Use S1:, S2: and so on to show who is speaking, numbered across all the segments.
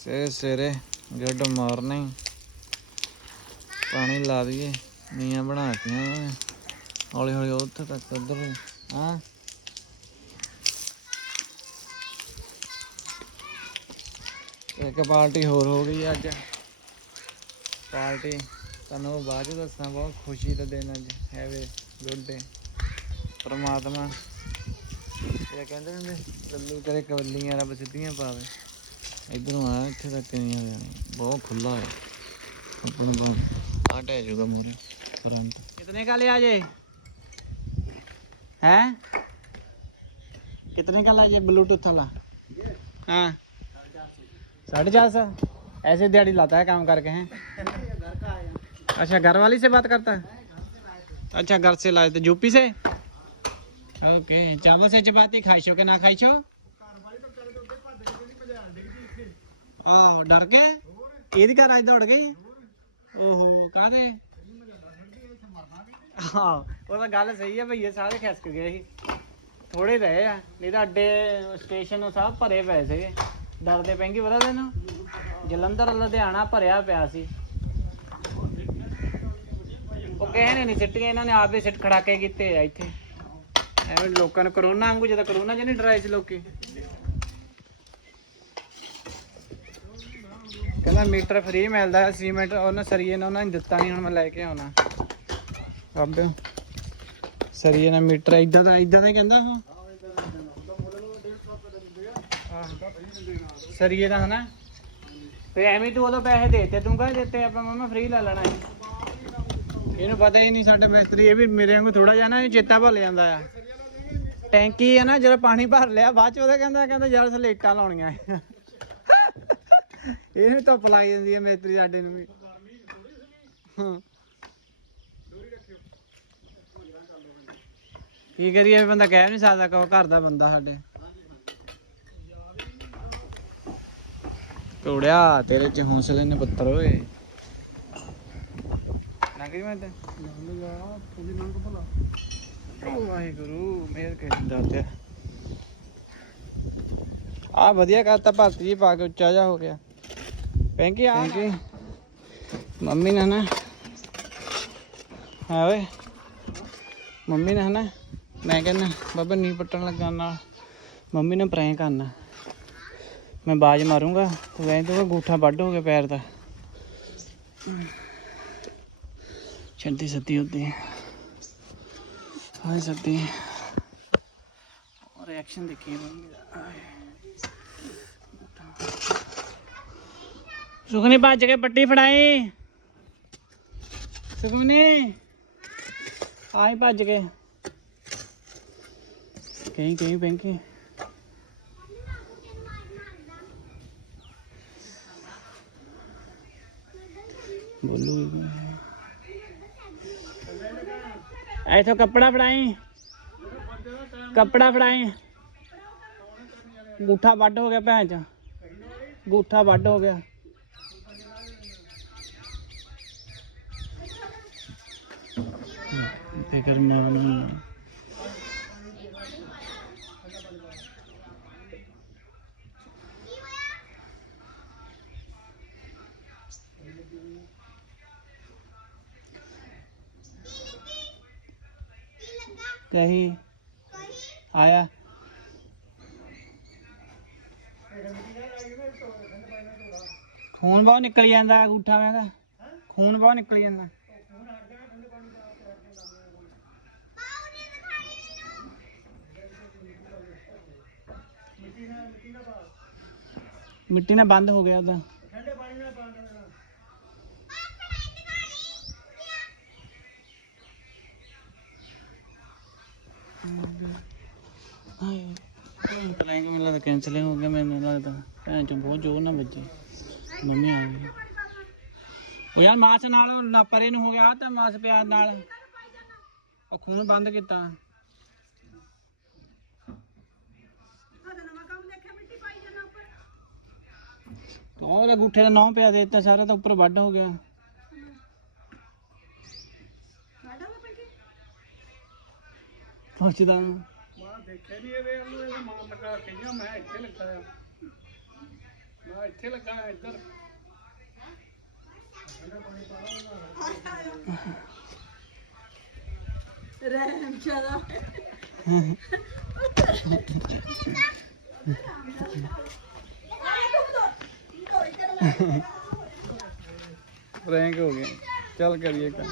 S1: ਸਵੇਰੇ ਸਵੇਰੇ good morning ਪਾਣੀ ਲਾ ਦਈਏ ਨੀਆਂ ਬਣਾਤੀਆਂ ਉਹਨਾਂ ਹੌਲੀ ਹੌਲੀ ਉੱਥੇ ਤੱਕ ਉਧਰ ਹਾਂ? ਇੱਕ ਪਾਰਟੀ ਹੋਰ ਹੋ ਗਈ ਅੱਜ। ਪਾਰਟੀ, ਤੁਹਾਨੂੰ ਉਹ ਬਾਅਦ ਚ ਦੱਸਾਂ, ਬਹੁਤ ਖੁਸ਼ੀ ਦਾ ਦਿਨ ਅੱਜ। Have a good day. ਪਰਮਾਤਮਾ, ਇਹ ਕਹਿੰਦੇ ਹੁੰਦੇ ਲੱਲੂ ਕਰੇ ਕਵੱਲੀਆਂ ਰੱਬ ਸਿੱਧੀਆਂ ਪਾਵੇ। इधर आया इतने तक नहीं आ जाने बहुत खुला है। आटा तो है जुगा मोरे कितने का ले आ जाए हैं? कितने का ला जाए ब्लूटूथ वाला? हाँ। साढ़े चार सौ। ऐसे दिहाड़ी लाता है काम करके, हैं? अच्छा घर वाली से बात करता है? अच्छा घर से लाए थे यूपी से? ओके, चावल से चपाती खाई छो के ना खाई छो? ਆਹ, ਡਰ ਕੇ? ਇਹਦੀ ਘਰ ਅੱਜ ਦੌੜ ਗਈ? ਓਹੋ, ਕਾਹਦੇ? ਹਾਂ ਉਹ ਤਾਂ ਗੱਲ ਸਹੀ ਹੈ ਭਈਏ ਸਾਰੇ ਖਿਸਕ ਗਏ ਸੀ। ਥੋੜੇ ਰਹੇ ਆ, ਨਹੀਂ ਤਾਂ ਅੱਡੇ ਸਟੇਸ਼ਨ ਸਭ ਭਰੇ ਪਏ ਸੀਗੇ। ਡਰਦੇ ਪੈਂਗੀ ਪਤਾ ਤੈਨੂੰ? ਜਲੰਧਰ, ਲੁਧਿਆਣਾ ਭਰਿਆ ਪਿਆ ਸੀ। ਉਹ ਕਿਸੇ ਨੇ ਨਹੀਂ ਸਿੱਟੀਆਂ, ਇਹਨਾਂ ਨੇ ਆਪੇ ਸਿੱਟ ਖੜਾਕੇ ਕੀਤੇ ਆ ਇੱਥੇ। ਐਵੇਂ ਲੋਕਾਂ ਨੂੰ ਕਰੋਨਾ ਵਾਂਗੂ, ਜਦੋਂ ਕਰੋਨਾ ਚ ਨਹੀਂ ਡਰਾਏ ਸੀ ਲੋਕੀ। ਕਹਿੰਦਾ ਮੀਟਰ ਫ੍ਰੀ ਮਿਲਦਾ ਹੈ, ਸੀਮੈਂਟ ਉਹਨਾਂ ਸਰੀਏ ਨੇ ਉਹਨਾਂ ਨੇ ਦਿੱਤਾ ਨਹੀਂ, ਹੁਣ ਮੈਂ ਲੈ ਕੇ ਆਉਣਾ। ਅੱਬ ਸਰੀਏ ਨਾਲ ਮੀਟਰ ਇਦਾਂ ਦਾ ਇਦਾਂ ਦਾ ਕਹਿੰਦਾ ਉਹ? ਸਰੀਏ ਦਾ ਹਨਾ? ਤੇ ਐਵੇਂ ਤੂੰ ਉਦੋਂ ਪੈਸੇ ਦੇ ਤੇ ਤੂੰ ਕਹੇ ਦਿੱਤੇ? ਆਪਾਂ ਮਮਾ ਫ੍ਰੀ ਲੈ ਲੈਣਾ ਇਹਨੂੰ ਪਤਾ ਹੀ ਨਹੀਂ ਸਾਡੇ ਮਿਸਤਰੀ, ਇਹ ਵੀ ਮੇਰੇ ਵਾਂਗੂ ਥੋੜਾ ਜਿਹਾ ਨਾ ਚੇਤਾ ਭੁੱਲ ਜਾਂਦਾ ਆ। ਟੈਂਕੀ ਹੈ ਨਾ, ਜਦੋਂ ਪਾਣੀ ਭਰ ਲਿਆ, ਬਾਅਦ ਚ ਉਹਦਾ ਕਹਿੰਦਾ ਕਹਿੰਦਾ ਯਾਰ ਸਲੇਟਾਂ ਲਾਉਣੀਆਂ। ਇਹਨੂੰ ਧੁੱਪ ਲੱਗ ਜਾਂਦੀ ਹੈ ਮੇਤਰੀ ਸਾਡੇ ਨੂੰ ਵੀ। ਹਾਂ। ਕੀ ਕਰੀਏ ਬੰਦਾ ਕਹਿ ਨਹੀਂ ਸਕਦਾ ਕੋ ਘਰ ਦਾ ਬੰਦਾ ਸਾਡੇ। ਤੋੜਿਆ ਤੇਰੇ ਚ ਹੌਸਲੇ ਨੇ ਪੁੱਤਰ ਓਏ। ਲੰਘ ਮੈਂ ਤੇ। ਓ ਵਾਹਿਗੁਰੂ, ਮੇਰ ਕੇ ਦਾਤਿਆ ਆ ਵਧੀਆ ਕਰਤਾ ਭਰਤੀ ਜੀ ਪਾ ਕੇ ਉੱਚਾ ਜਾ ਹੋ ਗਿਆ। ਪੈਂਕੀ ਆ ਮੰਮੀ ਨੇ ਨਾ ਹਾਂ ਓਏ ਮੰਮੀ ਨੇ ਹਨਾ ਮੈਂ ਕਹਿੰਦਾ ਬਾਬਾ ਨੀ ਪੱਟਣ ਲੱਗਾ ਨਾਲ ਮੰਮੀ ਨੇ ਪ੍ਰੈਂਕ ਕਰਨਾ ਮੈਂ ਬਾਜ ਮਾਰੂੰਗਾ ਤੇ ਵੈਸੇ ਤਾਂ ਗੂਠਾ ਵੱਢ ਹੋ ਗਿਆ ਪੈਰ ਦਾ ਛੱਡੀ ਸੱਤੀ ਹੁੰਦੀ ਹੈ ਹਾਏ ਸੱਤੀ ਰਿਐਕਸ਼ਨ ਦੇਖੀ ਮੰਮੀ ਦਾ ਸੁਖਨੀ ਭੱਜ ਕੇ ਪੱਟੀ ਫੜਾਈ ਸੁਖਮਨੀ ਆਈ ਭੱਜ ਕੇ ਕਹੀਂ ਕਹੀਂ ਬੈਂਕੇ ਬੋਲੂ ਐਥੋਂ ਕੱਪੜਾ ਫੜਾਈ ਕੱਪੜਾ ਫੜਾਈ ਗੂਠਾ ਵੱਢ ਹੋ ਗਿਆ ਭੈਣ ਚ ਗੂਠਾ ਵੱਢ ਹੋ ਗਿਆ ਫਿਕਰ ਮੈਂ ਬਣਾਉਣਾ ਕਹੀ। ਆਇਆ। ਖੂਨ ਬਹੁਤ ਨਿਕਲ ਜਾਂਦਾ ਅੰਗੂਠਾ ਮੈਂ ਦਾ ਖੂਨ ਬਹੁਤ ਨਿਕਲ ਜਾਂਦਾ। ਮਿੱਟੀ ਨਾਲ ਬੰਦ ਹੋ ਗਿਆ ਉਹਦਾ। ਹਾਏ। ਪਲਾਈਂਗ ਮੈਨੂੰ ਲੱਗਦਾ ਕੈਂਸਲ ਹੋ ਗਿਆ ਮੈਨੂੰ ਲੱਗਦਾ। ਭੈਣ ਚੋਂ ਬਹੁਤ ਜ਼ੋਰ ਨਾਲ ਵੱਜੀ। ਮੰਮੀ ਆ ਗਈ। ਉਹ ਯਾਰ ਮਾਸ ਨਾਲ ਨਾ ਪਰੇ ਨੂੰ ਹੋ ਗਿਆ ਤਾਂ ਮਾਸ ਪਿਆ ਨਾਲ। ਉਹ ਖੂਨ ਬੰਦ ਕੀਤਾ। ਉਹਦੇ ਗੁੱਠੇ ਦਾ ਨੌ ਪਿਆ ਦੇ ਦਿੱਤਾ ਸਾਰਾ ਤਾਂ ਉੱਪਰ ਵੱਢ ਹੋ ਗਿਆ। ਪੁੱਛਦਾ
S2: ਮੈਂ ਇੱਥੇ ਲੱਗਾ ਹਾਂ ਇੱਧਰ।
S3: ਰਹਿਮ ਚਲਾ।
S1: ਰੈਂਕ ਹੋ ਗਿਆ ਚੱਲ ਕਰੀਏ ਕੰਮ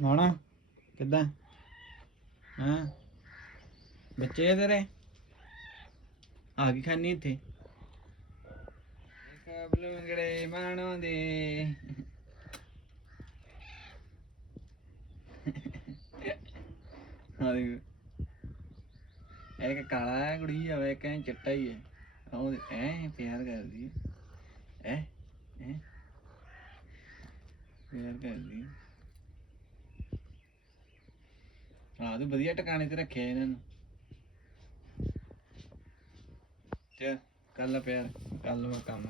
S1: ਮਾਣਾ ਕਿੱਦਾਂ? ਹਾਂ? ਬੱਚੇ ਆ ਤੇਰੇ? ਆ ਕੀ ਖਾਣੀ ਇੱਥੇ? ਬਲੂੰਗੜੇ ਮਾਣੋ ਦੇ ਹਾਂ ਦੇਖ ਇੱਕ ਕਾਲਾ ਹੈ ਕੁੜੀ ਆ ਵੇ ਕਹਿ ਚਿੱਟਾ ਹੀ ਹੈ। ਉਹ ਐ ਪਿਆਰ ਕਰਦੀ ਹੈ ਐ ਐ ਪਿਆਰ ਕਰਦੀ ਹੈ ਆ ਤੂੰ ਵਧੀਆ ਟਿਕਾਣੇ ਤੇ ਰੱਖਿਆ ਇਹਨਾਂ ਨੂੰ ਚੱਲ ਕਰ ਲੈ ਪਿਆਰ ਕਰ ਲਵਾਂ ਕੰਮ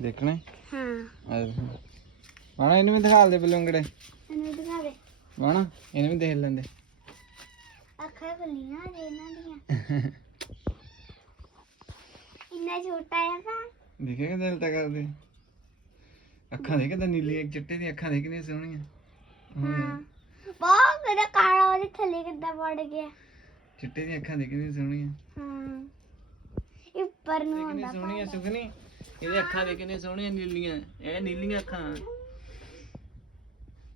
S1: ਦੇਖਣਾ
S3: ਹਾਂ
S1: ਆ ਮਾਣਾ ਇਹਨੂੰ ਵੀ ਦਿਖਾ ਦੇ ਬਲੂੰਗੜੇ
S3: ਇਹਨੂੰ ਦਿਖਾ ਦੇ
S1: ਮਾਣਾ ਇਹਨੂੰ ਵੀ ਦੇਖ ਲੈਂਦੇ
S3: ਅੱਖਾਂ ਖੁੱਲੀਆਂ ਜੇ ਇਹਨਾਂ ਦੀਆਂ ਇੰਨਾ ਛੋਟਾ ਆ ਤਾਂ
S1: ਦੇਖੇ ਕਿ ਦਿਲ ਤਾਂ ਕਰਦੇ? ਅੱਖਾਂ ਦੇ ਕਿਦਾਂ ਨੀਲੀਆਂ ਚਿੱਟੇ ਦੀਆਂ ਅੱਖਾਂ ਦੇ ਕਿੰਨੀਆਂ ਸੋਹਣੀਆਂ।
S3: ਹਾਂ। ਬਹੁਤ ਕਾਲਾ ਉਹਦੇ ਥੱਲੇ ਕਿੱਦਾਂ ਵੜ ਗਿਆ।
S1: ਚਿੱਟੇ ਦੀਆਂ ਅੱਖਾਂ ਦੇ ਕਿੰਨੀਆਂ ਸੋਹਣੀਆਂ।
S3: ਹਾਂ। ਇਹ ਉੱਪਰ ਨੂੰ
S1: ਕਿੰਨੀਆਂ
S3: ਆਉਂਦਾ
S1: ਸੋਹਣੀਆਂ ਸੁਖਨੀ। ਇਹਦੇ ਅੱਖਾਂ ਦੇ ਕਿੰਨੀਆਂ ਸੋਹਣੀਆਂ ਨੀਲੀਆਂ। ਇਹ ਨੀਲੀਆਂ ਅੱਖਾਂ।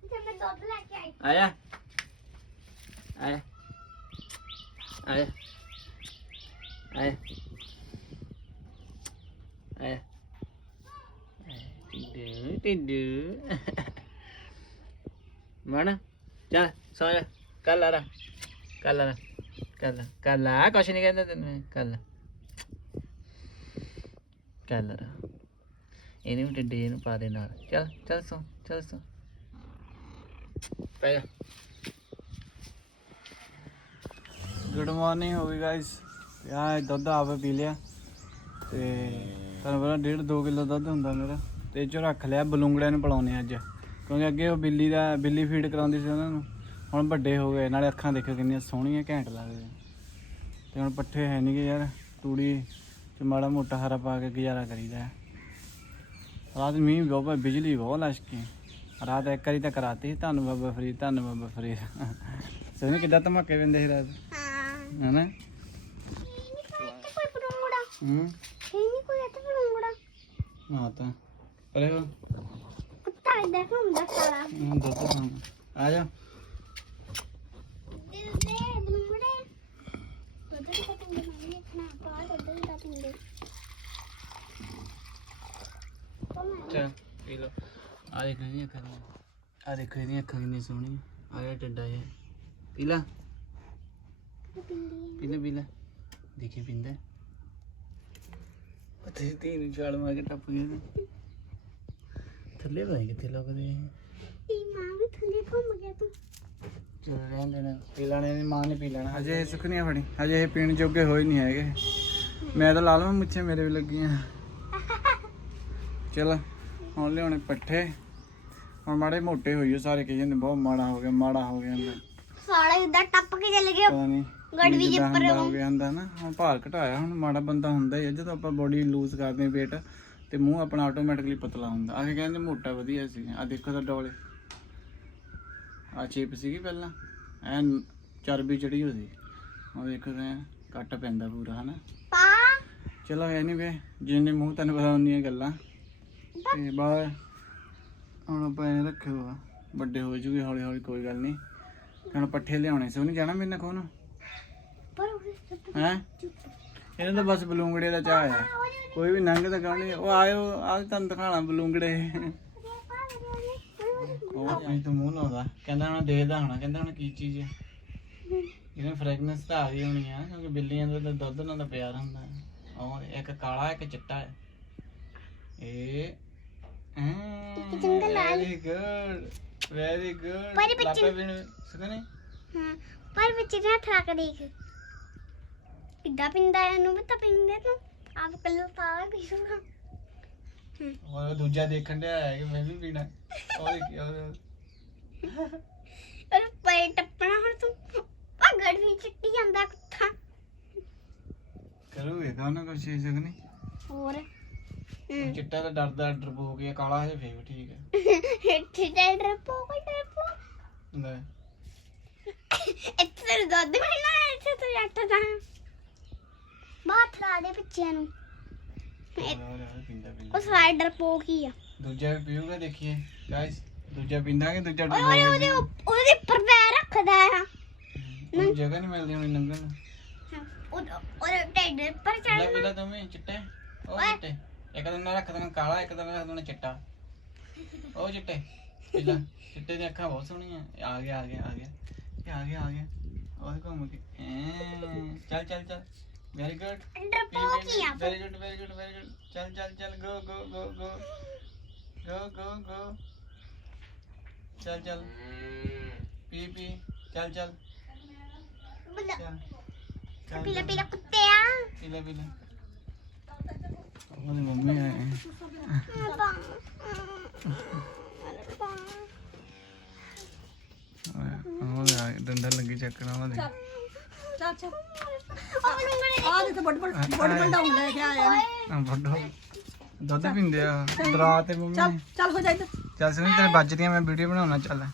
S3: ਜੇ ਮੈਂ ਦੁੱਧ ਲੈ ਕੇ ਆਈ।
S1: ਆਇਆ। ਆਇਆ। ਆਇਆ। ਆਇਆ। ਆਇਆ ਟਿੱਡੂ ਟਿੱਡੂ ਮਣ ਚੱਲ ਸੌ ਜਾ ਕੱਲ ਆ ਰਾ ਕੱਲ ਆ ਕੱਲ ਕੱਲ ਆ ਕੁਛ ਨਹੀਂ ਕਹਿੰਦਾ ਤੈਨੂੰ ਕੱਲ ਕੱਲ ਇਹਨੂੰ ਵੀ ਟਿੱਡੇ ਇਹਨੂੰ ਪਾ ਦੇ ਨਾਲ ਚੱਲ ਚੱਲ ਸੋ ਚੱਲ ਸੌ ਪੈ ਜਾ ਗੁੱਡ ਮਾਰਨਿੰਗ ਹੋ ਗਈ ਗਾਇਸ ਯਾ ਦੁੱਧ ਆਪੇ ਪੀ ਲਿਆ ਤੇ ਤੁਹਾਨੂੰ ਪਤਾ ਡੇਢ 2 ਕਿਲੋ ਦੁੱਧ ਹੁੰਦਾ ਮੇਰਾ। ਤੇ ਇਹ ਚੋਂ ਰੱਖ ਲਿਆ ਬਲੂੰਗੜਿਆਂ ਨੂੰ ਪਿਲਾਉਣੇ ਅੱਜ। ਕਿਉਂਕਿ ਅੱਗੇ ਉਹ ਬਿੱਲੀ ਦਾ ਬਿੱਲੀ ਫੀਡ ਕਰਾਉਂਦੀ ਸੀ ਉਹਨਾਂ ਨੂੰ। ਹੁਣ ਵੱਡੇ ਹੋ ਗਏ ਨਾਲੇ ਅੱਖਾਂ ਦੇਖੋ ਕਿੰਨੀਆਂ ਸੋਹਣੀਆਂ ਘੈਂਟ ਲੱਗਦੇ ਤੇ ਹੁਣ ਪੱਠੇ ਹੈ ਨਹੀਂ ਗੇ ਯਾਰ ਤੂੜੀ ਤੇ ਮਾੜਾ ਮੋਟਾ ਹਰਾ ਪਾ ਕੇ ਗੁਜ਼ਾਰਾ ਕਰੀਦਾ। ਰਾਤ ਮੀਂਹ ਬਹੁਤ ਬਿਜਲੀ ਬਹੁਤ ਲਸ਼ਕੀ। ਰਾਤ ਇੱਕ ਵਾਰੀ ਤਾਂ ਕਰਾਤੀ ਧੰਨ ਬਾਬਾ ਫਰੀਦ ਧੰਨ ਬਾਬਾ ਫਰੀਦ। ਸੋਨੇ ਕਿੱਦਾਂ ਧਮਾਕੇ ਪੈਂਦੇ ਸੀ ਰਾਤ?
S3: ਹਾਂ।
S1: ਹਨਾ?
S3: ਕੋਈ
S1: ਹੂੰ।
S3: ਕੁੱਤਾ ਸਾਰਾ
S1: ਆ ਜਾ।
S3: ਦਿਲ ਦੇ ਪਤੰਗ ਮਾਰੀ ਪਾ ਪਤੰਗ
S1: ਪੀ ਲੋ ਆ ਦੇਖ ਇਹਦੀਆਂ ਅੱਖਾਂ ਆ ਦੇਖ ਇਹਦੀਆਂ ਅੱਖਾਂ ਕਿੰਨੀਆਂ ਸੋਹਣੀਆਂ। ਆ ਜਿਹੜਾ ਟੱਡਾ ਹੈ ਪੀ ਲਾ। ਪੀ ਲੈ ਪੀ ਲੈ। ਦੇਖੀ ਪਿੰਦਾ ਤੀ ਨੂੰ ਛਾਲ ਮਾਰ ਕੇ ਟੱਪ ਗਿਆ ਨਾ। ਥੱਲੇ ਭਾਈ ਕਿੱਥੇ ਲੱਗਦੇ
S3: ਤੀ ਮਾਂ ਵੀ ਥੱਲੇ ਘੁੰਮ ਗਿਆ ਤੂੰ।
S1: ਚਲ ਰਹਿਣ ਦੇਣਾ ਪੀ ਲੈਣੇ ਨੇ ਮਾਂ ਨੇ ਪੀ ਲੈਣਾ। ਅਜੇ ਸੁੱਕਣੀਆਂ ਫੜੀ ਅਜੇ ਇਹ ਪੀਣ ਜੋਗੇ ਹੋਏ ਨਹੀਂ ਹੈਗੇ। ਮੈਂ ਤਾਂ ਲਾ ਲਵਾਂ ਮੁੱਛੇ ਮੇਰੇ ਵੀ ਲੱਗੀਆਂ। ਚਲ ਹੁਣ ਲਿਆਉਣੇ ਪੱਠੇ। ਹੁਣ ਮਾੜੇ ਮੋਟੇ ਹੋਈਓ ਸਾਰੇ ਕਹੀ ਜਾਂਦੇ ਬਹੁਤ ਮਾੜਾ ਹੋ ਗਿਆ ਮਾੜਾ ਹੋ ਗਿਆ।
S3: ਸਾਲਾ ਇੱਧਰ ਟੱਪ ਕੇ ਚੱਲ ਗਿਆ
S1: ਪਤਾ ਨਹੀਂ
S3: ਗੜਵੀ ਜੇ ਪਰ
S1: ਹੋ ਗਿਆ ਹੁੰਦਾ ਨਾ। ਹੁਣ ਭਾਰ ਘਟਾਇਆ ਹੁਣ ਮਾੜਾ ਬੰਦਾ ਹੁੰਦਾ ਹੀ ਆ। ਜਦੋਂ ਆਪਾਂ ਬੋਡੀ ਲੂਜ਼ ਕਰਦੇ ਹਾਂ weight ਤੇ ਮੂੰਹ ਆਪਣਾ ਆਟੋਮੈਟਿਕਲੀ ਪਤਲਾ ਹੁੰਦਾ। ਆਖੇ ਕਹਿੰਦੇ ਮੋਟਾ ਵਧੀਆ ਸੀ। ਆ ਦੇਖੋ ਤਾਂ ਡੋਲੇ। ਆ ਚੇਪ ਸੀਗੀ ਪਹਿਲਾਂ। ਐਨ ਚਰਬੀ ਚੜੀ ਹੋਈ ਸੀ। ਉਹ ਦੇਖੋ ਤਾਂ ਐਨ ਕੱਟ ਪੈਂਦਾ ਪੂਰਾ ਹਨਾ?
S3: ਪਾ
S1: ਚਲੋ ਐਨੀਵੇ ਜਿੰਨੇ ਮੂੰਹ ਤੈਨੂੰ ਪਤਾ ਉਹਨੀਆਂ ਗੱਲਾਂ। ਤੇ ਬਾਹਰ ਹੁਣ ਆਪਾਂ ਇਹ ਰੱਖਿਓ ਆ। ਵੱਡੇ ਹੋ ਜੂਗੇ ਹੌਲੀ ਹੌਲੀ ਕੋਈ ਗੱਲ ਨਹੀਂ। ਹੁਣ ਪੱਠੇ ਲਿਆਉਣੇ ਸੀ। ਉਹ ਨਹੀਂ ਜਾਣਾ ਮੇਰੇ ਨਾਲ
S3: ਉਹ
S1: ਹੈ? ਇਹਨਾਂ ਦਾ ਬਸ ਬਲੂੰਗੜੇ ਦਾ ਚਾਹ ਆ। ਕੋਈ ਵੀ ਨੰਗ ਤਾਂ ਗਾਣੇ ਉਹ ਆਇਓ ਆ ਤੁਹਾਨੂੰ ਦਿਖਾਣਾ ਬਲੂੰਗੜੇ। ਉਹ ਆਪਣੀ ਤੋਂ ਮੂੰਹ ਲਾਉਂਦਾ। ਕਹਿੰਦਾ ਹੁਣ ਦੇਖਦਾ ਹੋਣਾ ਕਹਿੰਦਾ ਹੁਣ ਕੀ ਚੀਜ਼ ਹੈ ਇਹਨੇ ਫ੍ਰੈਗਨੈਂਸ ਤਾਂ ਆ ਗਈ ਹੋਣੀ ਆ ਕਿਉਂਕਿ ਬਿੱਲੀਆਂ ਦਾ ਤਾਂ ਦੁੱਧ ਨਾਲ ਤਾਂ ਪਿਆਰ ਹੁੰਦਾ ਹੈ। ਉਹ ਇੱਕ ਕਾਲਾ ਇੱਕ ਚਿੱਟਾ ਹੈ ਇਹ
S3: ਚੰਗਾ ਲਾਲ।
S1: ਵੈਰੀ ਗੁੱਡ ਵੈਰੀ ਗੁੱਡ
S3: ਪਰ ਬੱਚੇ-
S1: ਵੀ ਸੁਣਨੇ
S3: ਹਾਂ ਪਰ ਵਿੱਚ ਨਾ ਥੱਕ ਦੇਖ। ਕਿੱਦਾਂ ਪਿੰਦਾ ਇਹਨੂੰ ਵੀ ਤਾਂ ਪਿੰਦੇ ਤੂੰ। ਆਪ ਕੱਲੂ ਸਾਰਾ ਪੀਸੂਗਾ
S1: ਉਹ ਦੂਜਾ ਦੇਖਣ ਡਿਆ ਹੈ ਕਿ ਮੈਂ ਵੀ ਪੀਣਾ। ਉਹ ਦੇਖੀ ਉਹ
S3: ਅਰੇ ਪੈ ਟੱਪਣਾ ਹੁਣ ਤੂੰ। ਆ ਗੜਵੀ ਚਿੱਟੀ ਜਾਂਦਾ ਕੁੱਤਾ।
S1: ਕਰੂਗੇ ਦੋਨੋਂ ਕੁਛ ਹੀ ਸਕਣੀ
S3: ਹੋਰ।
S1: ਚਿੱਟਾ ਤਾਂ ਡਰਦਾ ਡਰਪੋਕ ਗਿਆ ਕਾਲਾ ਹਜੇ ਫੇਰ ਵੀ ਠੀਕ ਹੈ।
S3: ਇੱਥੇ ਤੇ ਡਰਪੋ ਕੋਈ ਡਰਪੋ
S1: ਲੈ।
S3: ਇੱਥੇ ਤੇ ਦੁੱਧ ਮਿਲਣਾ ਇੱਥੇ ਤੇ ਜੱਟ ਦਾ। ਬਾਤ ਲਾ ਦੇ ਬੱਚਿਆਂ ਨੂੰ।
S1: ਪੀਂਦਾ
S3: ਉਹ ਸਲਾਈਡਰ ਪੋਕ ਹੀ ਆ।
S1: ਦੂਜਾ ਵੀ ਪੀਊਗਾ ਦੇਖੀਏ। ਗਾਇਸ ਦੂਜਾ ਪੀਂਦਾ ਕਿ ਦੂਜਾ
S3: ਓਏ ਓਏ ਉਹਦੇ ਉੱਪ- ਉਹਦੇ ਉੱਪਰ ਪੈਰ ਰੱਖਦਾ ਆ।
S1: ਉਹਨੂੰ ਜਗ੍ਹਾ ਨਹੀਂ ਮਿਲਦੀ ਹੁਣ ਲੰਘਣ ਨੂੰ।
S3: ਉਹ- ਪਰ
S1: ਲੈ ਤੁਮੇ ਚਿੱਟੇ। ਉਹ
S3: ਓਏ।
S1: ਚਿੱਟੇ। ਇੱਕ ਦਿਨ ਮੈਂ ਰੱਖ ਦੇਣਾ ਕਾਲਾ ਇੱਕ ਦਿਨ ਰੱਖ ਦੇਣਾ ਚਿੱਟਾ। ਉਹ ਚਿੱਟੇ। ਪੀਲਾ। ਚਿੱਟੇ ਦੀਆਂ ਅੱਖਾਂ ਬਹੁਤ ਸੋਹਣੀਆਂ। ਇਹ ਆ ਗਿਆ ਆ ਗਿਆ ਆ ਗਿਆ। ਇਹ ਆ ਗਿਆ ਆ ਗਿਆ। ਉਹ ਘੁੰਮ ਕੇ ਐਂ। ਚੱਲ ਚੱਲ ਚੱਲ। ਵੈਰੀ ਗੁੱਡ
S3: ਅੰਡਰ ਪੋਕ ਹੀ ਆ
S1: very good very good very good ਚੱਲ ਚੱਲ ਚੱਲ ਗੋ ਗੋ ਗੋ ਗੋ ਗੋ ਗੋ ਗੋ ਚੱਲ ਚੱਲ ਪੀ ਪੀ ਚੱਲ ਚੱਲ ਚੱਲ
S3: ਪੀਲਾ। ਪੀਲਾ ਕੁੱਤੇ ਆ
S1: ਪੀਲਾ ਪੀਲਾ ਉਹਦੀ ਮੰਮੀ ਆਏ ਉਹ ਆ ਡੰਡਾ ਲੱਗੀ ਚੱਕਣਾ ਉਹਦੇ
S2: ਚੱਲ ਚੱਲ
S3: ਮੈਨੂੰ
S2: ਆ ਦੇ ਬੜ ਬੜ ਬੜ ਬੜ ਡਾਉਂ ਲੈ ਕੇ ਆਇਆ।
S1: ਆ ਵੱਡੋ ਦੁੱਧ ਪੀਂਦੇ ਆ। ਡਰਾ ਤੇ ਮੰਮੀ।
S2: ਚੱਲ ਚੱਲ ਹੋ ਜਾ ਇੱਧਰ।
S1: ਚੱਲ ਸੁਣੀ ਤੇਰੇ ਵੱਜਦੀਆਂ ਮੈਂ ਵੀਡੀਓ ਬਣਾਉਣਾ ਚੱਲ।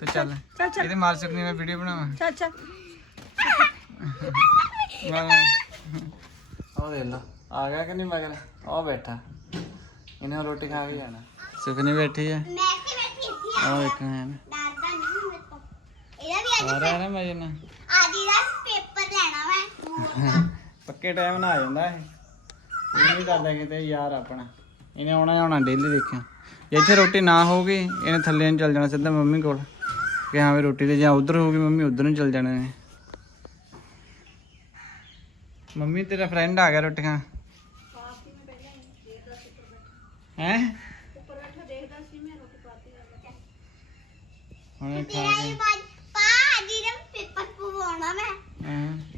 S1: ਤੇ ਚੱਲ।
S2: ਚੱਲ ਚੱਲ
S1: ਇਹਦੇ ਮਾਰ ਸਕਣੀ ਮੈਂ ਵੀਡੀਓ ਬਣਾਵਾਂ।
S2: ਚੱਲ ਚੱਲ।
S1: ਉਹ ਦੇ ਲਾ। ਆ ਗਿਆ ਕਿ ਨਹੀਂ ਮਗਰ? ਉਹ ਬੈਠਾ। ਇਹਨੇ ਹੁਣ ਰੋਟੀ ਖਾ ਕੇ ਜਾਣਾ। ਸੁਖਨੀ ਬੈਠੀ ਆ।
S3: ਮੈਂ ਕਿ ਬੈਠੀ ਇੱਥੇ
S1: ਉਹ ਵੇਖਣਾ ਹੈ ਨਾ
S3: ਡਰਦਾ ਨਹੀਂ ਮੇਰੇ ਤੋਂ। ਇਹਦਾ ਵੀ
S1: ਆ ਰਿਹਾ ਨਾ ਮਜੇ ਨਾਲ। ਪੱਕੇ ਟਾਈਮ ਨਾਲ ਆ ਜਾਂਦਾ ਇਹ। ਇਹ ਨਹੀਂ ਕਰਦਾ ਕਿਤੇ ਯਾਰ ਆਪਣਾ। ਇਹਨੇ ਆਉਣਾ ਆਉਣਾ ਡੇਲੀ ਦੇਖਿਆ। ਜੇ ਇੱਥੇ ਰੋਟੀ ਨਾ ਹੋਊਗੀ ਇਹਨੇ ਥੱਲੇ ਨੂੰ ਚੱਲ ਜਾਣਾ ਸਿੱਧਾ ਮੰਮੀ ਕੋਲ। ਕਿ ਹਾਂ ਵੀ ਰੋਟੀ ਤੇ ਜਾਂ ਉਧਰ ਹੋਊਗੀ ਮੰਮੀ ਉਧਰ ਨੂੰ ਚੱਲ ਜਾਣਾ ਨੇ। ਮੰਮੀ ਤੇਰਾ ਫਰੈਂਡ ਆ ਗਿਆ ਰੋਟੀ ਖਾਣ ਹੈ? ਹੁਣ ਖਾ ਕੇ
S3: ਪਾ ਜੀ ਨੇ ਪੇਪਰ ਪਵਾਉਣਾ ਮੈਂ। ਹਾਂ।